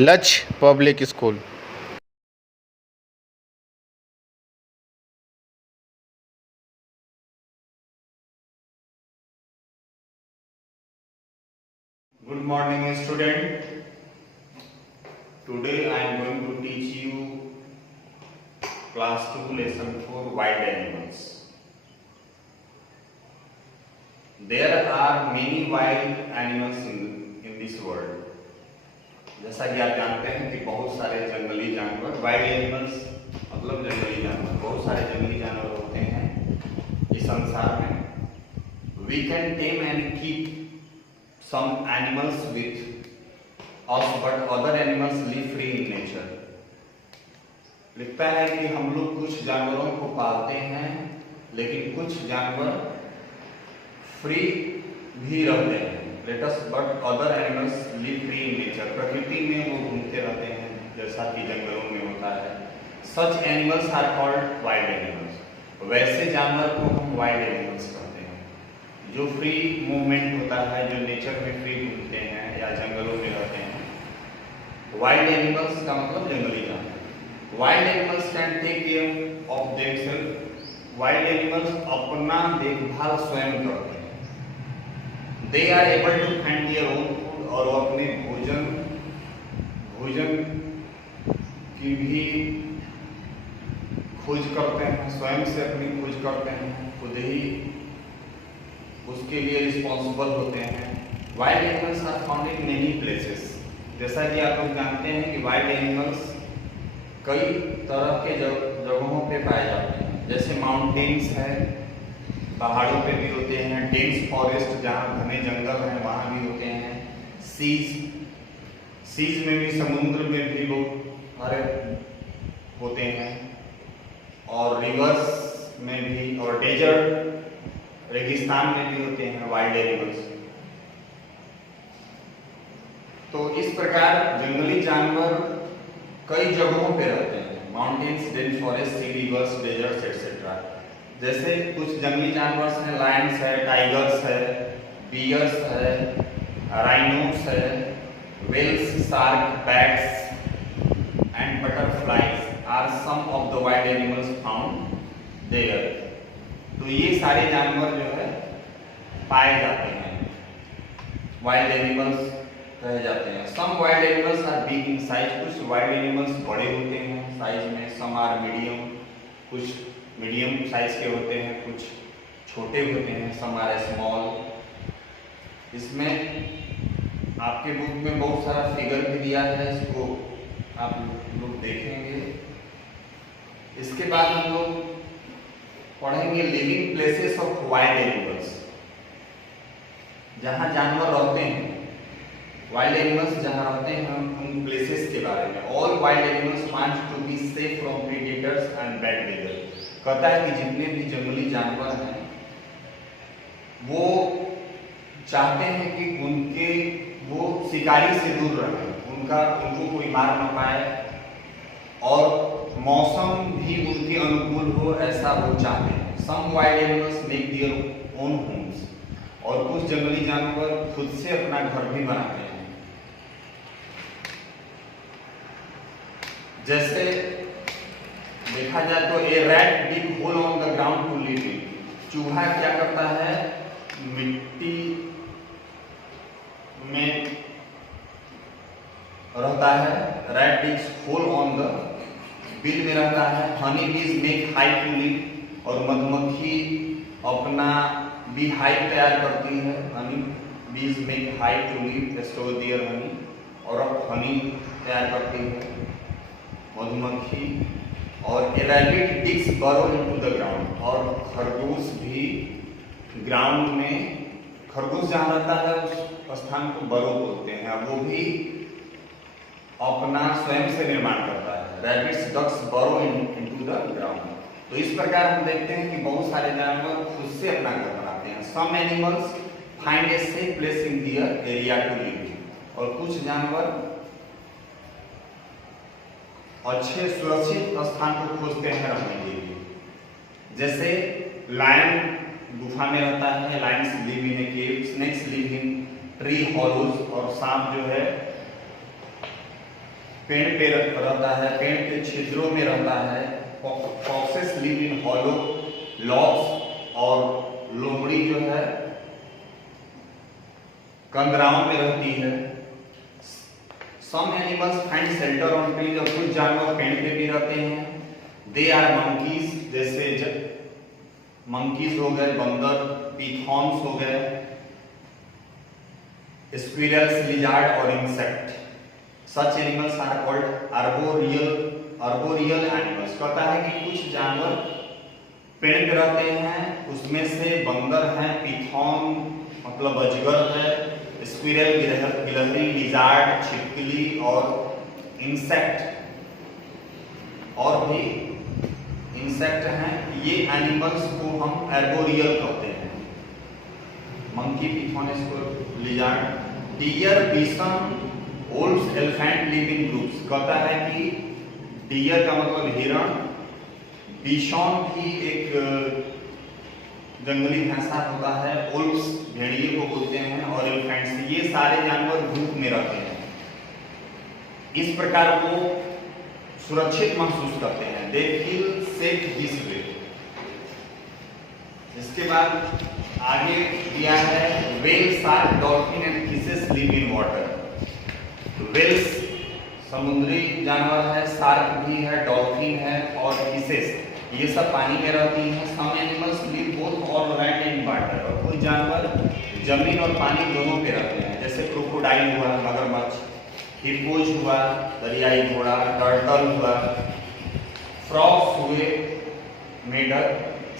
लक्ष्य public school. Good morning, student. Today I am going to teach you class 2 lesson 4 wild animals. There are many wild animals in this world. जैसा कि आप जानते हैं कि बहुत सारे जंगली जानवर, वाइल्ड एनिमल्स मतलब जंगली जानवर, बहुत सारे जंगली जानवर होते हैं इस संसार में. We can tame and keep some animals with us, but other animals live free in nature. लिखता है कि हम लोग कुछ जानवरों को पालते हैं लेकिन कुछ जानवर फ्री भी रहते हैं. Let us but other animals live free in nature. प्रकृति में वो घूमते रहते हैं जैसा कि जंगलों में होता है. Such animals are called wild animals. वैसे जानवर को हम wild animals कहते हैं जो फ्री मूवमेंट होता है, जो नेचर में फ्री घूमते हैं या जंगलों में रहते हैं. वाइल्ड एनिमल्स का मतलब जंगली जानवर. Wild animals can take care of themselves. Wild animals अपना देखभाल स्वयं करते हैं. They are able to find their own food. और वो अपने भोजन की भी खोज करते हैं, स्वयं से अपनी खोज करते हैं, खुद ही उसके लिए रिस्पॉन्सिबल होते हैं. Wild animals are found in many places. जैसा कि आप लोग जानते हैं कि वाइल्ड एनिमल्स कई तरह के जगहों पे पाए जाते हैं. जैसे माउंटेन्स है, पहाड़ों पे भी होते हैं. डेंस फॉरेस्ट जहाँ घने जंगल हैं वहाँ भी होते हैं. सीज में भी, समुद्र में भी लोग हरे होते हैं. और रिवर्स में भी, और डेजर्ट रेगिस्तान में भी होते हैं वाइल्ड एनिमल्स. तो इस प्रकार जंगली जानवर कई जगहों पे रहते हैं. माउंटेन्स, डेंस फॉरेस्ट, सी, रिवर्स, डेजर्ट्स एक्सेट्रा. जैसे कुछ जंगली जानवर हैं, लायंस है, टाइगर्स है, बियर्स है, राइनोस है, whales, shark, bats and butterflies are some of the wild animals found there. तो ये सारे जानवर जो है पाए जाते हैं, वाइल्ड एनिमल्स कहे जाते हैं. Some wild animals are big in size. कुछ वाइल्ड एनिमल्स बड़े होते हैं साइज में. Some are medium. कुछ मीडियम साइज के होते हैं, कुछ छोटे होते हैं. Some are small. इसमें आपके बुक में बहुत सारा फिगर भी दिया है, इसको आप लोग देखेंगे. इसके बाद हम लोग पढ़ेंगे living places of wild animals, जहाँ जानवर रहते हैं. वाइल्ड एनिमल्स जहाँ रहते हैं, हम उन प्लेसेस के बारे में. All wild animals want to be safe from predators and bad weather. कहता है कि जितने भी जंगली जानवर हैं वो चाहते हैं कि वो शिकारी से दूर रहें, उनको कोई मार न पाए और मौसम भी उनके अनुकूल हो, ऐसा वो चाहते हैं. Some wild animals make their own homes. और कुछ जंगली जानवर खुद से अपना घर भी बनाते हैं. जैसे देखा जाए तो a rat dig hole on the ground to live in. चूहा क्या करता है, मिट्टी में रहता है. Rat digs hole on the, बिल में रहता है. Honey bees make hive to live. और मधुमक्खी अपना बी हाइव तैयार करती है. Honey bees make hive to live, store their honey. और अब हनी तैयार करती है मधुमक्खी. और a rabbit digs burrow into the ground. और खरगोश भी ग्राउंड में, खरगोश जहाँ रहता है उस स्थान को बरो बोलते हैं. अब वो भी अपना स्वयं से निर्माण करता है. रैबिट्स डक्स बरो इनटू द ग्राउंड. तो इस प्रकार हम देखते हैं कि बहुत सारे जानवर खुद से अपना घर बनाते हैं. Some animals find a safe place in their area to live in. और कुछ जानवर अच्छे सुरक्षित स्थान को खोजते हैं रहने के लिए. जैसे लायन गुफा में रहता है. Lions live in a cave. Snakes live in tree hollows. और सांप जो है पेड़ पे रहता है, पेड़ के छिद्रों में रहता है। Foxes live in hollow logs, और लोमड़ी जो है कंदराओं में रहती है। Some animals find shelter on trees, और कुछ जानवर पेड़ पे भी रहते हैं। दे आर मंकीज, जैसे मंकीज हो गए, बंदर, पिथॉन्स हो गए, स्क्विरल्स, लिजार्ड और insect. Such animals are called arboreal animals. कहता है कि कुछ जानवर पेड़ पे रहते हैं, उसमें से बंदर हैं, पिथॉन मतलब अजगर है, स्क्विरल गिलहरी, लिजार्ड छिपकली, और इंसेक्ट और भी इंसेक्ट हैं। ये एनिमल्स को हम अर्बोरियल कहते हैं। Monkey, python, lizard. Deer, bison, wolves, elephant live in groups. कहता है कि डियर का मतलब हिरण, बिशॉन की एक जंगली भाषा होता है, वुल्व्स भेड़िए को बोलते हैं, और एलिफेंट्स, ये सारे जानवर ग्रुप में रहते हैं। इस प्रकार वो सुरक्षित महसूस करते हैं। They feel safe this way. इसके बाद आगे दिया है whale, shark, dolphin and fishes live in water. Whales समुद्री जानवर है, शार्क भी है, डॉल्फिन है, और फिशेस ये सब पानी में रहती हैं। Some animals live both on land and water, और कुछ जानवर जमीन और पानी दोनों पे रहते हैं, जैसे क्रोकोडाइल हुआ, मगरमच्छ, हिप्पोज हुआ, दरियाई घोड़ा, टर्टल हुआ, फ्रॉग्स हुए, मेढक,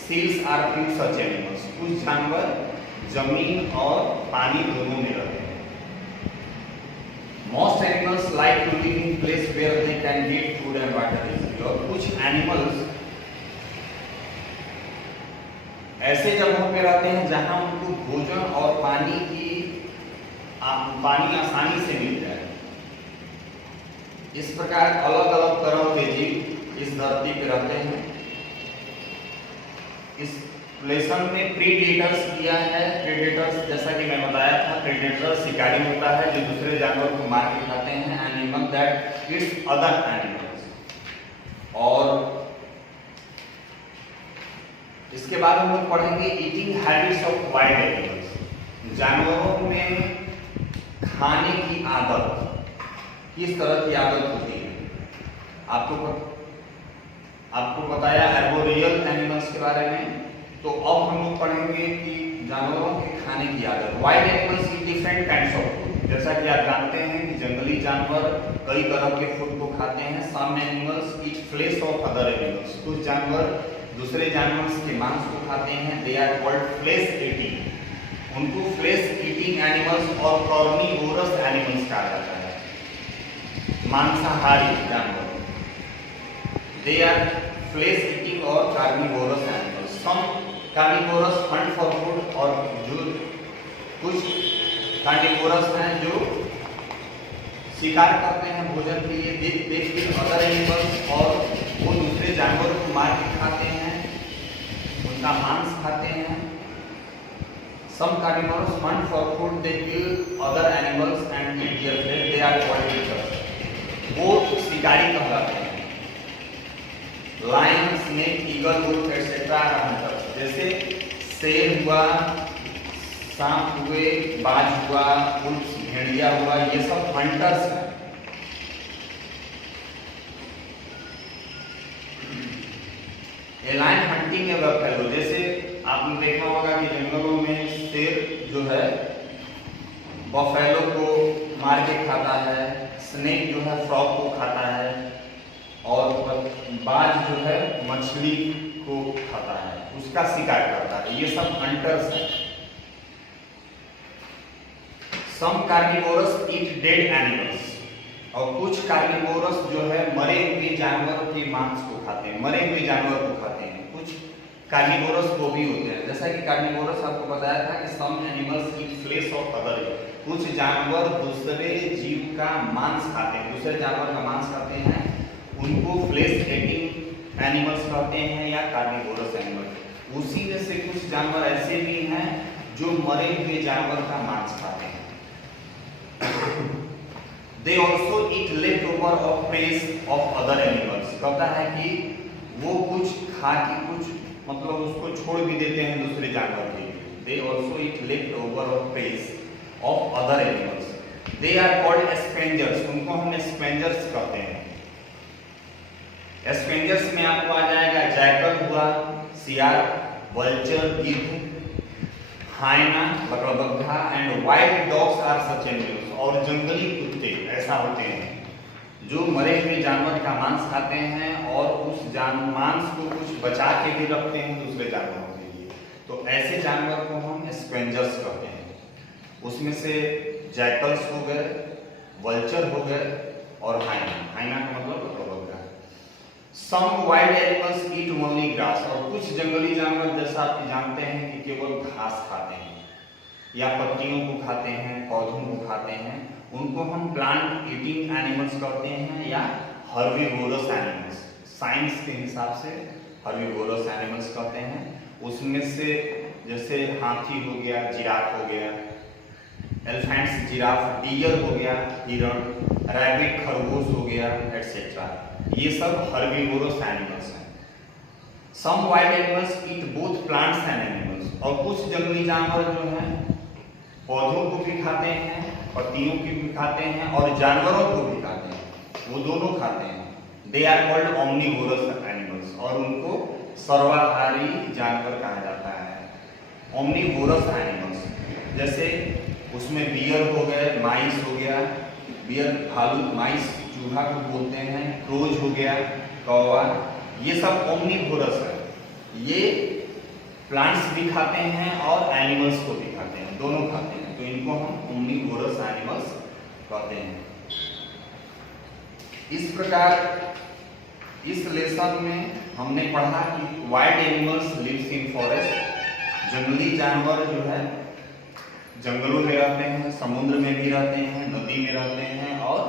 seals are few such animals. कुछ जानवर जमीन और पानी दोनों में रहते हैं। Most animals like to live in place where they can get food and water easily, और कुछ एनिमल्स ऐसे जगहों पे रहते हैं जहां उनको भोजन और पानी आसानी से मिल जाए। इस प्रकार अलग अलग तरह के जीव इस धरती पे रहते हैं। इस लेसन में प्रीडेटर्स दिया है। प्रीडेटर्स जैसा कि मैं बताया था, प्रीडेटर शिकारी होता है जो दूसरे जानवर को मार के खाते हैं। Animal that eats other animals. और इसके बाद हम लोग पढ़ेंगे eating habits of wild animals. जानवरों में खाने की आदत, किस तरह की आदत होती है। आपको बताया अर्बोरियल एनिमल्स के बारे में। तो अब हम लोग पढ़ेंगे कि जानवरों के खाने की आदत। Wild animals eat different kinds of food. जैसा कि आप जानते हैं कि जंगली जानवर कई तरह के फूड को खाते हैं। Some animals eat flesh of other animals. कुछ जानवर दूसरे जानवर के मांस को खाते हैं। They are called flesh eating. उनको फ्लेश ईटिंग एनिमल्स और कार्निवोरस एनिमल्स कहा जाता है, मांसाहारी जानवर। दे आर फ्लेश ईटिंग और carnivorous animals. Some carnivorous hunt for food, और जो कुछ कार्निवोरस हैं जो शिकार करते हैं भोजन के लिए। दे अदर एनिमल्स, और वो दूसरे जानवरों को मार के खाते हैं, उनका मांस खाते हैं। Some carnivores hunt for food. They kill other animals and eat their flesh. They are called eaters. वो शिकारी कहलाते हैं। Lion, snake, eagle, wolf, etc. are hunters. जैसे शेर हुआ, सांप हुए, बाज हुआ, उल्फ, भेड़िया हुआ, ये सब हंटर्स हैं। लायन हंटिंग ए बफेलो, जैसे आपने देखा होगा कि जंगलों में शेर जो है बफेलो को मार के खाता है, स्नेक जो है फ्रॉग को खाता है, और बाज जो है मछली को खाता है, उसका शिकार करता है। ये सब हंटर्स हैं। सम कार्निवोरस ईट डेड एनिमल्स, और कुछ कार्निवोरस जो है मरे हुए जानवर के मांस को खाते हैं, मरे हुए जानवर को खाते हैं। कुछ कार्निवोरस वो भी होते हैं, जैसा कि कार्निवोरस आपको बताया था कि some animals eat flesh of other. कुछ जानवर दूसरे जीव का मांस खाते हैं, दूसरे जानवर का मांस खाते हैं, उनको फ्लेश ईटिंग एनिमल्स कहते हैं या कार्निवोरस एनिमल। उसी में से कुछ जानवर ऐसे भी हैं जो मरे हुए जानवर का मांस खाते हैं। दे also eat leftover of preys of other animals. कहता है कि वो कुछ खा के कुछ मतलब उसको छोड़ भी देते हैं दूसरे जानवर के लिए। They also eat leftover of preys of other animals. They are called scavengers. उनको हम स्पेंजर्स कहते हैं। स्पेंजर्स में आपको आ जाएगा जैकल हुआ, सियार, वल्चर, गिद्ध, हाइना, बकरबग्घा and wild dogs are such animals. और जंगली कुत्ते ऐसा होते हैं जो मरे हुए जानवर का मांस खाते हैं और उस मांस को कुछ बचा के भी रखते हैं दूसरे जानवरों के लिए। तो ऐसे जानवर को हम स्पेंजर्स कहते हैं। उसमें से जैकल्स हो गए, वल्चर हो गए और हाइना। हाइना का मतलब बकरबग्घा। Some wild animals eat only grass. और कुछ जंगली जानवर जैसा आप जानते हैं कि केवल घास खाते हैं या पत्तियों को खाते हैं, पौधों को खाते हैं, उनको हम प्लांट ईटिंग एनिमल्स कहते हैं या हर्बीवोरस एनिमल्स। साइंस के हिसाब से हर्बीवोरस एनिमल्स कहते हैं। उसमें से जैसे हाथी हो गया, जिराफ हो गया, एलिफेंट्स, जिराफ, डियर हो गया, हिरण, रैबिट, खरगोश हो गया, एटसेट्रा। ये सब हर्बीवोरस एनिमल्स हैं। Some wild animals eat both plants and animals. और कुछ जंगली जानवर जो हैं पौधों को भी खाते हैं, पत्तियों को भी खाते हैं और जानवरों को भी खाते हैं। वो दोनों खाते हैं। They are called omnivorous animals. और उनको सर्वाहारी जानवर कहा जाता है। ओमनिवोरस एनिमल्स जैसे उसमें बियर हो गए, माइस हो गया, बियर भालू, माइस चूहा को बोलते हैं, क्रोज हो गया, कौवा, ये सब ओमनिवोरस है। ये प्लांट्स भी खाते हैं और एनिमल्स को भी खाते हैं, दोनों खाते हैं। तो इनको हम ओमनिवोरस एनिमल्स कहते हैं। इस प्रकार इस लेसन में हमने पढ़ा कि wild animals lives in forest. जंगली जानवर जो है जंगलों में रहते हैं, समुद्र में भी रहते हैं, नदी में रहते हैं और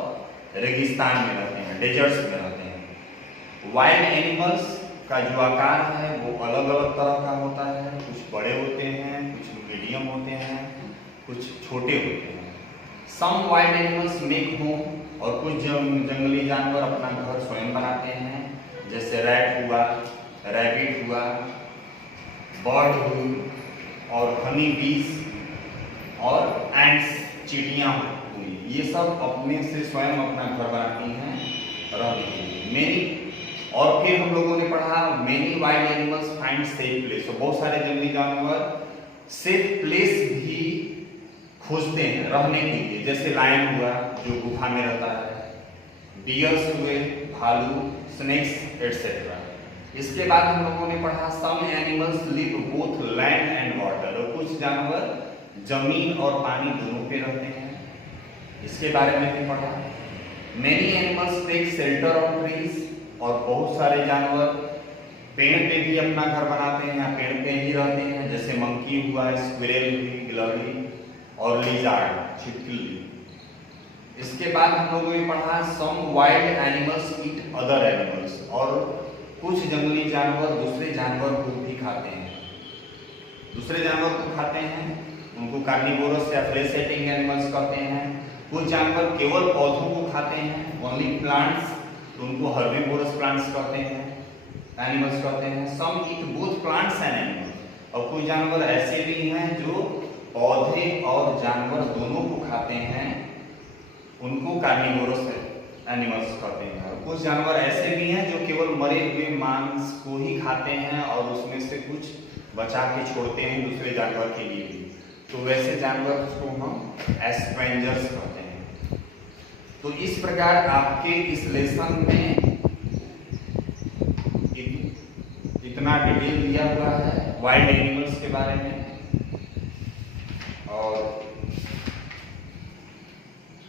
रेगिस्तान में रहते हैं, डेजर्ट्स में रहते हैं। वाइल्ड एनिमल्स का जो आकार है वो अलग अलग तरह का होता है। कुछ बड़े होते हैं, कुछ मीडियम होते हैं, कुछ छोटे होते हैं। Some wild animals make home. और कुछ जंगली जानवर अपना घर स्वयं बनाते हैं, जैसे रैट हुआ, रैबिट हुआ, बर्ड हुई और हनी बीज और एंट्स, चिड़ियाँ हुई। ये सब अपने से स्वयं अपना घर बनाती हैं रहने के लिए। मेनी और फिर हम लोगों ने पढ़ा many wild animals find safe place. तो बहुत सारे जंगली जानवर सेफ प्लेस भी खोजते हैं रहने के लिए। जैसे लायन हुआ जो गुफा में रहता है, डियर्स हुए, भालू, स्नेक्स एटसेट्रा। इसके बाद हम लोगों ने पढ़ा some animals live both land and water. और कुछ जानवर जमीन और पानी दोनों पे रहते हैं, इसके बारे में भी पढ़ा। Many animals take shelter on trees. और बहुत सारे जानवर पेड़ पे भी अपना घर बनाते हैं या पेड़ पे ही रहते हैं, जैसे मंकी हुआ, स्क्विरल हुई, गिलहरी और लिजार्ड, छिपकली। इसके बाद हम लोगों ने पढ़ा some wild animals eat other animals. और कुछ जंगली जानवर दूसरे जानवर को भी खाते हैं। दूसरे जानवर को खाते हैं, उनको कार्निवोरस या फ्लेश ईटिंग एनिमल्स कहते हैं। कुछ जानवर केवल पौधों को खाते हैं, ओनली प्लांट्स, तो उनको हर्बीवोरस प्लांट्स कहते हैं, एनिमल्स कहते हैं। Some eat both plants and animals. और कुछ जानवर ऐसे भी हैं जो पौधे और जानवर दोनों को खाते हैं, उनको कार्निवोरस एनिमल्स कहते हैं। और कुछ जानवर ऐसे भी हैं जो केवल मरे हुए मांस को ही खाते हैं और उसमें से कुछ बचा के छोड़ते हैं दूसरे जानवर के लिए भी। तो वैसे जानवर को हम स्पेंजर्स कहते हैं। तो इस प्रकार आपके इस लेसन में इतना डिटेल दिया हुआ है वाइल्ड एनिमल्स के बारे में। और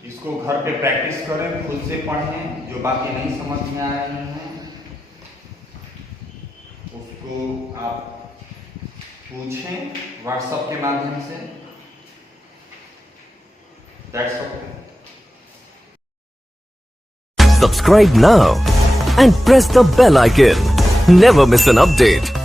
इसको घर पे प्रैक्टिस करें, खुद से पढ़ें। जो बातें नहीं समझ में आ रही हैं उसको आप पूछें व्हाट्सएप के माध्यम से। That's okay. Subscribe now and press the bell icon. Never miss an update.